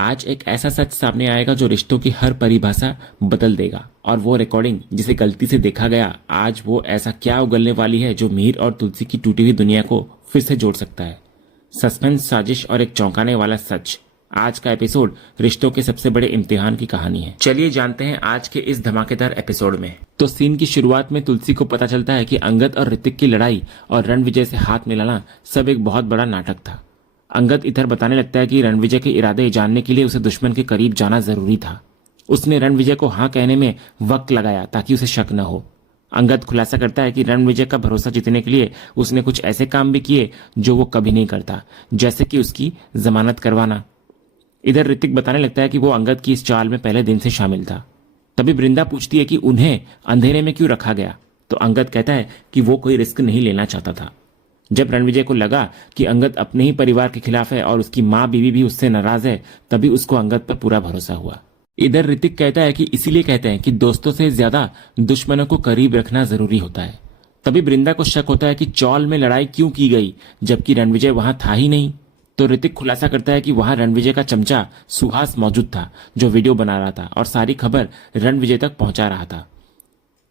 आज एक ऐसा सच सामने आएगा जो रिश्तों की हर परिभाषा बदल देगा। और वो रिकॉर्डिंग जिसे गलती से देखा गया, आज वो ऐसा क्या उगलने वाली है जो मीर और तुलसी की टूटी हुई दुनिया को फिर से जोड़ सकता है। सस्पेंस, साजिश और एक चौंकाने वाला सच। आज का एपिसोड रिश्तों के सबसे बड़े इम्तिहान की कहानी है। चलिए जानते हैं आज के इस धमाकेदार एपिसोड में। तो सीन की शुरुआत में तुलसी को पता चलता है कि अंगद और ऋतिक की लड़ाई और रणविजय से हाथ मिलाना सब एक बहुत बड़ा नाटक था। अंगद इधर बताने लगता है कि रणविजय के इरादे जानने के लिए उसे दुश्मन के करीब जाना जरूरी था। उसने रणविजय को हाँ कहने में वक्त लगाया ताकि उसे शक न हो। अंगद खुलासा करता है कि रणविजय का भरोसा जीतने के लिए उसने कुछ ऐसे काम भी किए जो वो कभी नहीं करता, जैसे कि उसकी जमानत करवाना। इधर ऋतिक बताने लगता है कि वो अंगद की इस चाल में पहले दिन से शामिल था। तभी वृंदा पूछती है कि उन्हें अंधेरे में क्यों रखा गया, तो अंगद कहता है कि वो कोई रिस्क नहीं लेना चाहता था। जब रणविजय को लगा कि अंगद अपने ही परिवार के खिलाफ है और उसकी माँ बीवी भी उससे नाराज है, तभी उसको अंगद पर पूरा भरोसा हुआ। इधर ऋतिक कहता है कि इसीलिए कहते हैं कि दोस्तों से ज्यादा दुश्मनों को करीब रखना जरूरी होता है। तभी वृंदा को शक होता है कि चौल में लड़ाई क्यों की गई जबकि रणविजय वहां था ही नहीं। तो ऋतिक खुलासा करता है कि वहां रणविजय का चमचा सुहास मौजूद था जो वीडियो बना रहा था और सारी खबर रणविजय तक पहुंचा रहा था।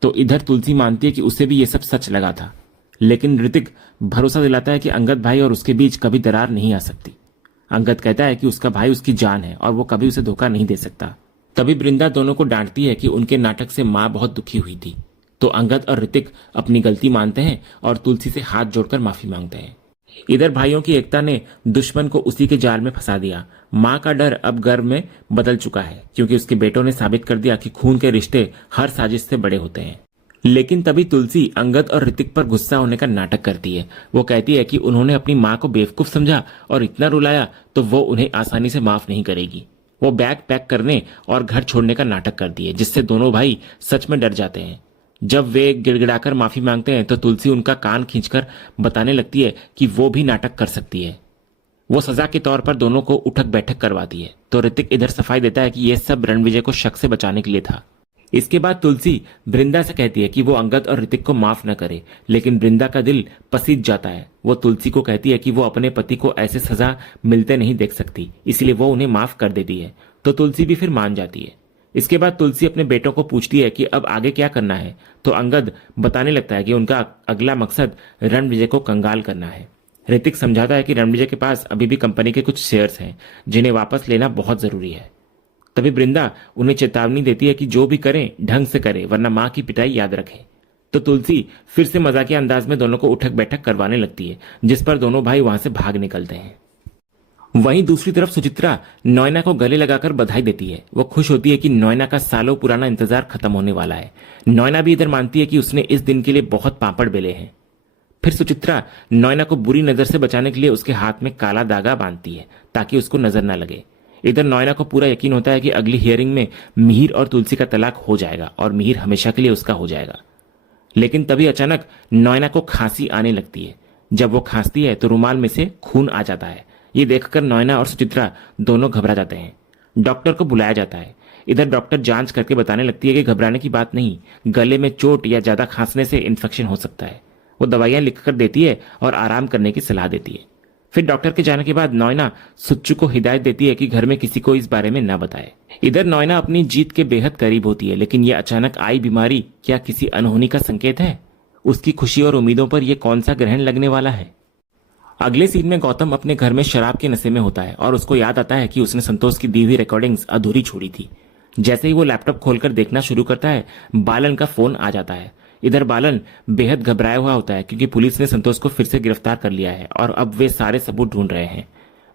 तो इधर तुलसी मानती है कि उसे भी ये सब सच लगा था, लेकिन ऋतिक भरोसा दिलाता है कि अंगद भाई और उसके बीच कभी दरार नहीं आ सकती। अंगद कहता है कि उसका भाई उसकी जान है और वो कभी उसे धोखा नहीं दे सकता। तभी वृंदा दोनों को डांटती है कि उनके नाटक से माँ बहुत दुखी हुई थी। तो अंगद और ऋतिक अपनी गलती मानते हैं और तुलसी से हाथ जोड़कर माफी मांगते हैं। इधर भाइयों की एकता ने दुश्मन को उसी के जाल में फंसा दिया। माँ का डर अब गर्व में बदल चुका है क्योंकि उसके बेटों ने साबित कर दिया कि खून के रिश्ते हर साजिश से बड़े होते हैं। लेकिन तभी तुलसी अंगद और ऋतिक पर गुस्सा होने का नाटक करती है। वो कहती है कि उन्होंने अपनी माँ को बेवकूफ समझा और इतना रुलाया तो वो उन्हें आसानी से माफ नहीं करेगी। वो बैग पैक करने और घर छोड़ने का नाटक करती है, जिससे दोनों भाई सच में डर जाते हैं। जब वे गिड़गिड़ाकर माफी मांगते हैं तो तुलसी उनका कान खींचकर बताने लगती है कि वो भी नाटक कर सकती है। वो सजा के तौर पर दोनों को उठक बैठक करवाती है। तो ऋतिक इधर सफाई देता है कि यह सब रणविजय को शक से बचाने के लिए था। इसके बाद तुलसी वृंदा से कहती है कि वो अंगद और ऋतिक को माफ न करे, लेकिन वृंदा का दिल पसीज जाता है। वो तुलसी को कहती है कि वो अपने पति को ऐसे सजा मिलते नहीं देख सकती, इसलिए वो उन्हें माफ कर देती है। तो तुलसी भी फिर मान जाती है। इसके बाद तुलसी अपने बेटों को पूछती है कि अब आगे क्या करना है। तो अंगद बताने लगता है कि उनका अगला मकसद रणविजय को कंगाल करना है। ऋतिक समझाता है कि रणविजय के पास अभी भी कंपनी के कुछ शेयर्स हैं जिन्हें वापस लेना बहुत जरूरी है। तभी वृंदा उन्हें चेतावनी देती है कि जो भी करें ढंग से करें, वरना मां की पिटाई याद रखें। तो तुलसी फिर से मजाकिया अंदाज में दोनों को उठक बैठक करवाने लगती है, जिस पर दोनों भाई वहां से भाग निकलते हैं। वहीं दूसरी तरफ सुचित्रा नोएना को गले लगाकर बधाई देती है। वो खुश होती है कि नोएना का सालों पुराना इंतजार खत्म होने वाला है। नोएना भी इधर मानती है कि उसने इस दिन के लिए बहुत पापड़ बेले हैं। फिर सुचित्रा नोएना को बुरी नजर से बचाने के लिए उसके हाथ में काला धागा बांधती है ताकि उसको नजर न लगे। इधर नोएना को पूरा यकीन होता है कि अगली हियरिंग में मिहिर और तुलसी का तलाक हो जाएगा और मिहिर हमेशा के लिए उसका हो जाएगा। लेकिन तभी अचानक नोएना को खांसी आने लगती है। जब वो खांसती है तो रुमाल में से खून आ जाता है। ये देखकर नोएना और सुचित्रा दोनों घबरा जाते हैं। डॉक्टर को बुलाया जाता है। इधर डॉक्टर जांच करके बताने लगती है कि घबराने की बात नहीं, गले में चोट या ज्यादा खांसने से इन्फेक्शन हो सकता है। वो दवाइयां लिखकर देती है और आराम करने की सलाह देती है। फिर डॉक्टर के जाने के बाद नोएना सुच्चू को हिदायत देती है कि घर में किसी को इस बारे में न बताए। इधर नोएना अपनी जीत के बेहद करीब होती है, लेकिन यह अचानक आई बीमारी क्या किसी अनहोनी का संकेत है? उसकी खुशी और उम्मीदों पर यह कौन सा ग्रहण लगने वाला है? अगले सीन में गौतम अपने घर में शराब के नशे में होता है और उसको याद आता है कि उसने संतोष की दी हुई रिकॉर्डिंग्स अधूरी छोड़ी थी। जैसे ही वो लैपटॉप खोलकर देखना शुरू करता है, बालन का फोन आ जाता है। इधर बालन बेहद घबराया हुआ होता है क्योंकि पुलिस ने संतोष को फिर से गिरफ्तार कर लिया है और अब वे सारे सबूत ढूंढ रहे हैं।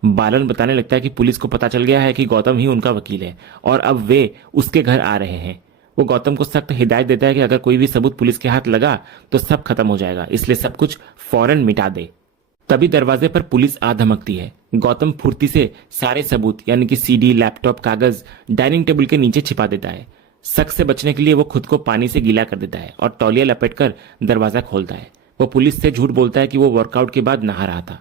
बालन बताने लगता है कि पुलिस को पता चल गया है कि गौतम ही उनका वकील है और अब वे उसके घर आ रहे हैं। वो गौतम को सख्त हिदायत देता है कि अगर कोई भी सबूत पुलिस के हाथ लगा तो सब खत्म हो जाएगा, इसलिए सब कुछ फौरन मिटा दे। तभी दरवाजे पर पुलिस आ धमकती है। गौतम फुर्ती से सारे सबूत यानी कि सीडी, लैपटॉप, कागज डाइनिंग टेबल के नीचे छिपा देता है। शक से बचने के लिए वो खुद को पानी से गीला कर देता है और तौलिया लपेटकर दरवाजा खोलता है। वो पुलिस से झूठ बोलता है कि वो वर्कआउट के बाद नहा रहा था।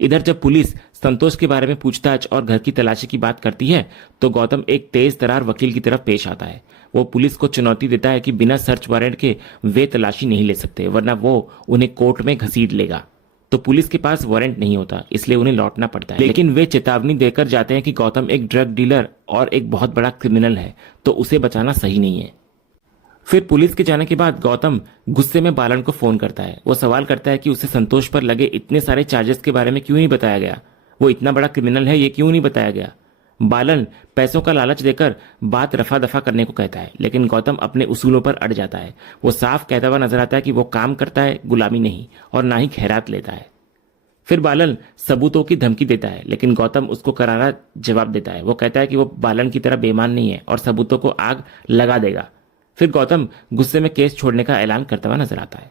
इधर जब पुलिस संतोष के बारे में पूछताछ और घर की तलाशी की बात करती है तो गौतम एक तेज तरार वकील की तरफ पेश आता है। वो पुलिस को चुनौती देता है कि बिना सर्च वारंट के वे तलाशी नहीं ले सकते, वरना वो उन्हें कोर्ट में घसीट लेगा। तो पुलिस के पास वारंट नहीं होता, इसलिए उन्हें लौटना पड़ता है। लेकिन वे चेतावनी देकर जाते हैं कि गौतम एक ड्रग डीलर और एक बहुत बड़ा क्रिमिनल है, तो उसे बचाना सही नहीं है। फिर पुलिस के जाने के बाद गौतम गुस्से में बालन को फोन करता है। वो सवाल करता है कि उसे संतोष पर लगे इतने सारे चार्जेस के बारे में क्यों नहीं बताया गया, वो इतना बड़ा क्रिमिनल है, ये क्यों नहीं बताया गया। बालन पैसों का लालच देकर बात रफा दफा करने को कहता है, लेकिन गौतम अपने उसूलों पर अड़ जाता है। वो साफ कहता हुआ नजर आता है कि वो काम करता है, गुलामी नहीं, और ना ही खैरात लेता है। फिर बालन सबूतों की धमकी देता है, लेकिन गौतम उसको करारा जवाब देता है। वो कहता है कि वो बालन की तरह बेईमान नहीं है और सबूतों को आग लगा देगा। फिर गौतम गुस्से में केस छोड़ने का ऐलान करता हुआ नजर आता है।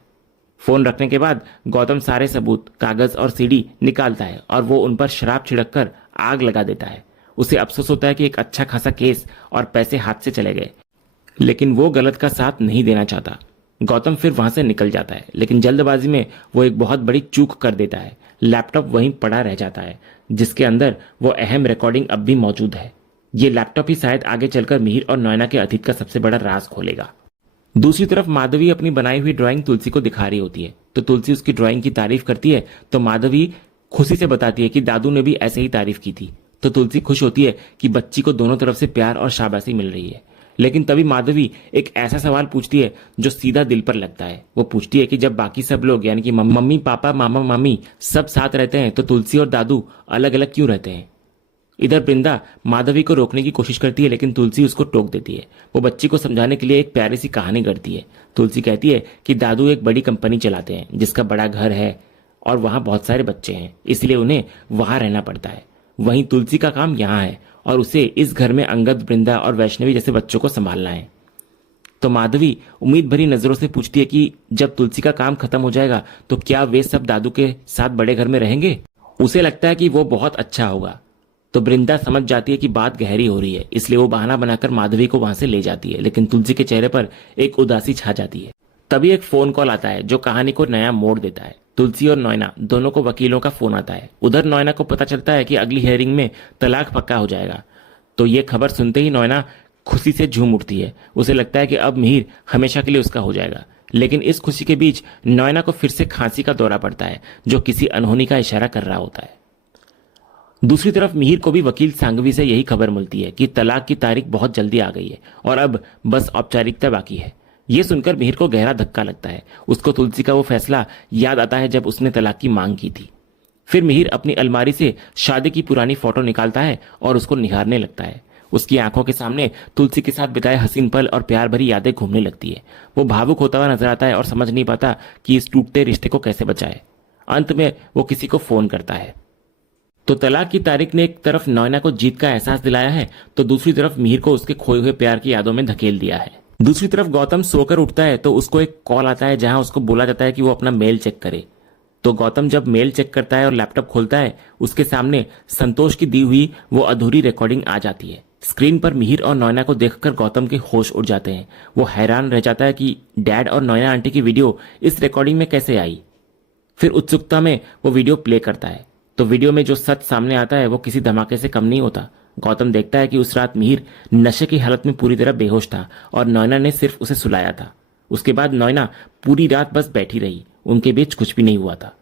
फोन रखने के बाद गौतम सारे सबूत, कागज और सीडी निकालता है और वो उन पर शराब छिड़क कर आग लगा देता है। उसे अफसोस होता है कि एक अच्छा खासा केस और पैसे हाथ से चले गए, लेकिन वो गलत का साथ नहीं देना चाहता। गौतम फिर वहां से निकल जाता है, लेकिन जल्दबाजी में वो एक बहुत बड़ी चूक कर देता है। लैपटॉप वहीं पड़ा रह जाता है, जिसके अंदर वो अहम रिकॉर्डिंग अब भी मौजूद है। ये लैपटॉप ही शायद आगे चलकर मिहिर और नैना के अतीत का सबसे बड़ा राज खोलेगा। दूसरी तरफ माधवी अपनी बनाई हुई ड्राइंग तुलसी को दिखा रही होती है, तो तुलसी उसकी ड्राइंग की तारीफ करती है, तो माधवी खुशी से बताती है कि दादू ने भी ऐसे ही तारीफ की थी। तो तुलसी खुश होती है कि बच्ची को दोनों तरफ से प्यार और शाबाशी मिल रही है। लेकिन तभी माधवी एक ऐसा सवाल पूछती है जो सीधा दिल पर लगता है। वो पूछती है कि जब बाकी सब लोग यानी कि मम्मी पापा मामा मामी सब साथ रहते हैं, तो तुलसी और दादू अलग अलग क्यों रहते हैं। इधर वृंदा माधवी को रोकने की कोशिश करती है, लेकिन तुलसी उसको टोक देती है। वो बच्ची को समझाने के लिए एक प्यारी सी कहानी गढ़ती है। तुलसी कहती है कि दादू एक बड़ी कंपनी चलाते हैं, जिसका बड़ा घर है और वहां बहुत सारे बच्चे हैं, इसलिए उन्हें वहां रहना पड़ता है। वहीं तुलसी का काम यहाँ है और उसे इस घर में अंगद, वृंदा और वैष्णवी जैसे बच्चों को संभालना है। तो माधवी उम्मीद भरी नजरों से पूछती है कि जब तुलसी का काम खत्म हो जाएगा तो क्या वे सब दादू के साथ बड़े घर में रहेंगे। उसे लगता है कि वो बहुत अच्छा होगा। तो वृंदा समझ जाती है कि बात गहरी हो रही है, इसलिए वो बहाना बनाकर माधवी को वहां से ले जाती है, लेकिन तुलसी के चेहरे पर एक उदासी छा जाती है। तभी एक फोन कॉल आता है जो कहानी को नया मोड़ देता है। तुलसी और नैना दोनों को वकीलों का फोन आता है। उधर नैना को पता चलता है कि अगली हियरिंग में तलाक पक्का हो जाएगा। तो ये खबर सुनते ही नैना खुशी से झूम उठती है। उसे लगता है कि अब मिहिर हमेशा के लिए उसका हो जाएगा। लेकिन इस खुशी के बीच नैना को फिर से खांसी का दौरा पड़ता है, जो किसी अनहोनी का इशारा कर रहा होता है। दूसरी तरफ मिहिर को भी वकील सांघवी से यही खबर मिलती है कि तलाक की तारीख बहुत जल्दी आ गई है और अब बस औपचारिकता बाकी है। यह सुनकर मिहिर को गहरा धक्का लगता है। उसको तुलसी का वो फैसला याद आता है जब उसने तलाक की मांग की थी। फिर मिहिर अपनी अलमारी से शादी की पुरानी फोटो निकालता है और उसको निहारने लगता है। उसकी आंखों के सामने तुलसी के साथ बिताए हसीन पल और प्यार भरी यादें घूमने लगती है। वो भावुक होता हुआ नजर आता है और समझ नहीं पाता कि इस टूटते रिश्ते को कैसे बचाए। अंत में वो किसी को फोन करता है। तो तलाक की तारीख ने एक तरफ नैना को जीत का एहसास दिलाया है, तो दूसरी तरफ मिहिर को उसके खोए हुए प्यार की यादों में धकेल दिया है। दूसरी तरफ गौतम सोकर उठता है तो उसको एक कॉल आता है, जहां उसको बोला जाता है कि वो अपना मेल चेक करे। तो गौतम जब मेल चेक करता है और लैपटॉप खोलता है, उसके सामने संतोष की दी हुई वो अधूरी रिकॉर्डिंग आ जाती है। स्क्रीन पर मिहिर और नैना को देखकर गौतम के होश उड़ जाते हैं। वो हैरान रह जाता है कि डैड और नैना आंटी की वीडियो इस रिकॉर्डिंग में कैसे आई। फिर उत्सुकता में वो वीडियो प्ले करता है, तो वीडियो में जो सच सामने आता है वो किसी धमाके से कम नहीं होता। गौतम देखता है कि उस रात मिहिर नशे की हालत में पूरी तरह बेहोश था और नैना ने सिर्फ उसे सुलाया था। उसके बाद नैना पूरी रात बस बैठी रही, उनके बीच कुछ भी नहीं हुआ था।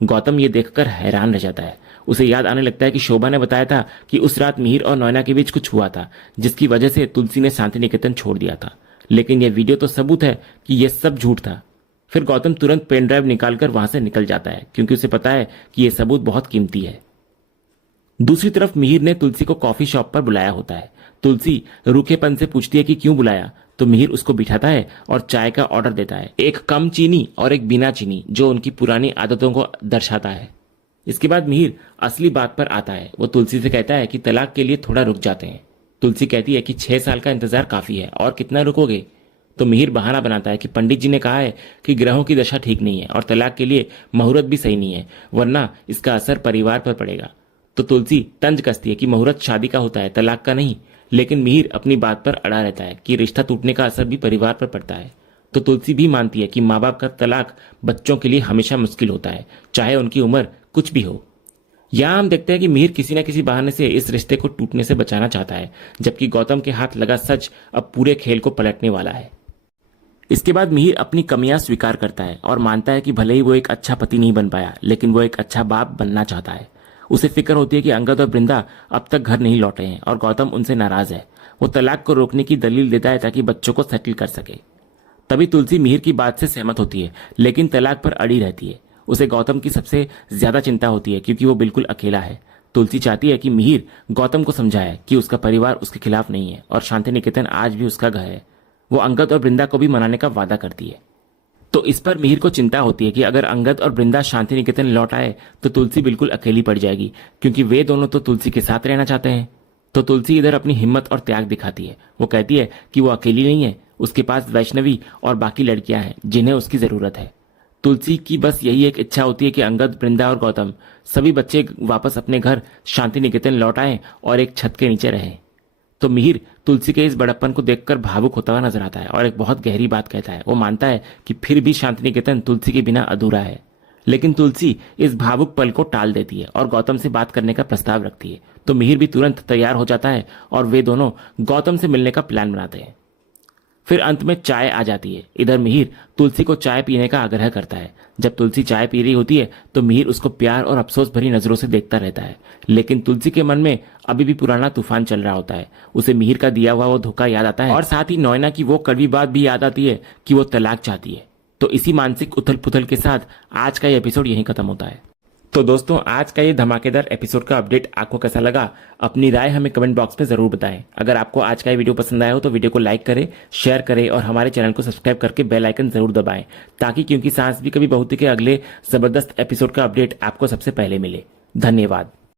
गौतम ये देखकर हैरान रह जाता है। उसे याद आने लगता है कि शोभा ने बताया था कि उस रात मिहिर और नैना के बीच कुछ हुआ था, जिसकी वजह से तुलसी ने शांति निकेतन छोड़ दिया था। लेकिन यह वीडियो तो सबूत है कि यह सब झूठ था। फिर गौतम तुरंत पेन ड्राइव निकालकर वहां से निकल जाता है, क्योंकि उसे पता है कि यह सबूत बहुत कीमती है। दूसरी तरफ मिहिर ने तुलसी को कॉफी शॉप पर बुलाया होता है। तुलसी रूखेपन से पूछती है कि क्यों बुलाया, तो मिहिर उसको बिठाता है और चाय का ऑर्डर देता है, एक कम चीनी और एक बिना चीनी, जो उनकी पुरानी आदतों को दर्शाता है। इसके बाद मिहिर असली बात पर आता है। वो तुलसी से कहता है कि तलाक के लिए थोड़ा रुक जाते हैं। तुलसी कहती है कि 6 साल का इंतजार काफी है, और कितना रुकोगे। तो मिहिर बहाना बनाता है कि पंडित जी ने कहा है कि ग्रहों की दशा ठीक नहीं है और तलाक के लिए मुहूर्त भी सही नहीं है, वरना इसका असर परिवार पर पड़ेगा। तो तुलसी तंज कसती है कि मुहूर्त शादी का होता है, तलाक का नहीं। लेकिन मिहिर अपनी बात पर अड़ा रहता है कि रिश्ता टूटने का असर भी परिवार पर पड़ता है। तो तुलसी भी मानती है कि माँ बाप का तलाक बच्चों के लिए हमेशा मुश्किल होता है, चाहे उनकी उम्र कुछ भी हो। यहां हम देखते हैं कि मिहिर किसी न किसी बहाने से इस रिश्ते को टूटने से बचाना चाहता है, जबकि गौतम के हाथ लगा सच अब पूरे खेल को पलटने वाला है। इसके बाद मिहिर अपनी कमियां स्वीकार करता है और मानता है कि भले ही वो एक अच्छा पति नहीं बन पाया, लेकिन वो एक अच्छा बाप बनना चाहता है। उसे फिक्र होती है कि अंगद और वृंदा अब तक घर नहीं लौटे हैं और गौतम उनसे नाराज है। वो तलाक को रोकने की दलील देता है ताकि बच्चों को सेटल कर सके। तभी तुलसी मिहिर की बात से सहमत होती है, लेकिन तलाक पर अड़ी रहती है। उसे गौतम की सबसे ज्यादा चिंता होती है क्योंकि वो बिल्कुल अकेला है। तुलसी चाहती है कि मिहिर गौतम को समझाए कि उसका परिवार उसके खिलाफ नहीं है और शांति निकेतन आज भी उसका घर है। वो अंगद और वृंदा को भी मनाने का वादा करती है। तो इस पर मिहिर को चिंता होती है कि अगर अंगद और वृंदा शांति निकेतन लौट आए तो तुलसी बिल्कुल अकेली पड़ जाएगी, क्योंकि वे दोनों तो तुलसी के साथ रहना चाहते हैं। तो तुलसी इधर अपनी हिम्मत और त्याग दिखाती है। वो कहती है कि वो अकेली नहीं है, उसके पास वैष्णवी और बाकी लड़कियां हैं जिन्हें उसकी जरूरत है। तुलसी की बस यही एक इच्छा होती है कि अंगद, वृंदा और गौतम सभी बच्चे वापस अपने घर शांति निकेतन लौट आएं और एक छत के नीचे रहें। तो मिहिर तुलसी के इस बड़प्पन को देखकर भावुक होता हुआ नजर आता है और एक बहुत गहरी बात कहता है। वो मानता है कि फिर भी शांति निकेतन तुलसी के बिना अधूरा है। लेकिन तुलसी इस भावुक पल को टाल देती है और गौतम से बात करने का प्रस्ताव रखती है। तो मिहिर भी तुरंत तैयार हो जाता है और वे दोनों गौतम से मिलने का प्लान बनाते हैं। फिर अंत में चाय आ जाती है। इधर मिहिर तुलसी को चाय पीने का आग्रह करता है। जब तुलसी चाय पी रही होती है तो मिहिर उसको प्यार और अफसोस भरी नजरों से देखता रहता है, लेकिन तुलसी के मन में अभी भी पुराना तूफान चल रहा होता है। उसे मिहिर का दिया हुआ वो धोखा याद आता है और साथ ही नौयना की वो कड़वी बात भी याद आती है कि वो तलाक चाहती है। तो इसी मानसिक उथल पुथल के साथ आज का ये एपिसोड यहीं खत्म होता है। तो दोस्तों, आज का ये धमाकेदार एपिसोड का अपडेट आपको कैसा लगा? अपनी राय हमें कमेंट बॉक्स में जरूर बताएं। अगर आपको आज का ये वीडियो पसंद आया हो तो वीडियो को लाइक करें, शेयर करें और हमारे चैनल को सब्सक्राइब करके बेल आइकन जरूर दबाएं, ताकि क्योंकि सांस भी कभी बहुती के अगले जबरदस्त एपिसोड का अपडेट आपको सबसे पहले मिले। धन्यवाद।